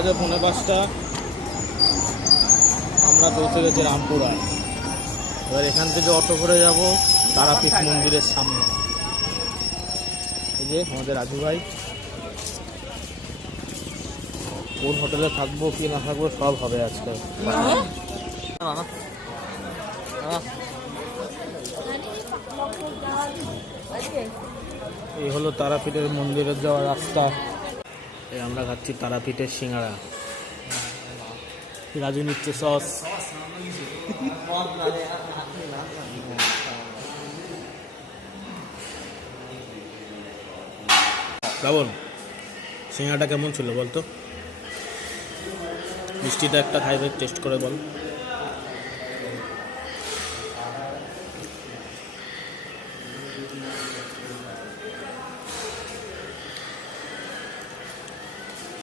বাজে 4:45। আমরা পৌঁছে গেছি রামপুরায়। এবার এখান থেকে অটো করে যাব তারাপীঠ মন্দিরের সামনে। এই যে আমাদের রাজু ভাই। কোন হোটেলে থাকবো কি না থাকবো সব হবে আজকে। এই হলো তারাপীঠের মন্দিরের যাওয়ার রাস্তা। এই আমরা খাচ্ছি তারাপীঠের সিঙ্গাড়া। রাজু নিচ্ছে সস। শ্রাবণ, সিঙ্গাড়াটা কেমন ছিল বলতো? মিষ্টিটা একটা খাইবে, টেস্ট করে বল।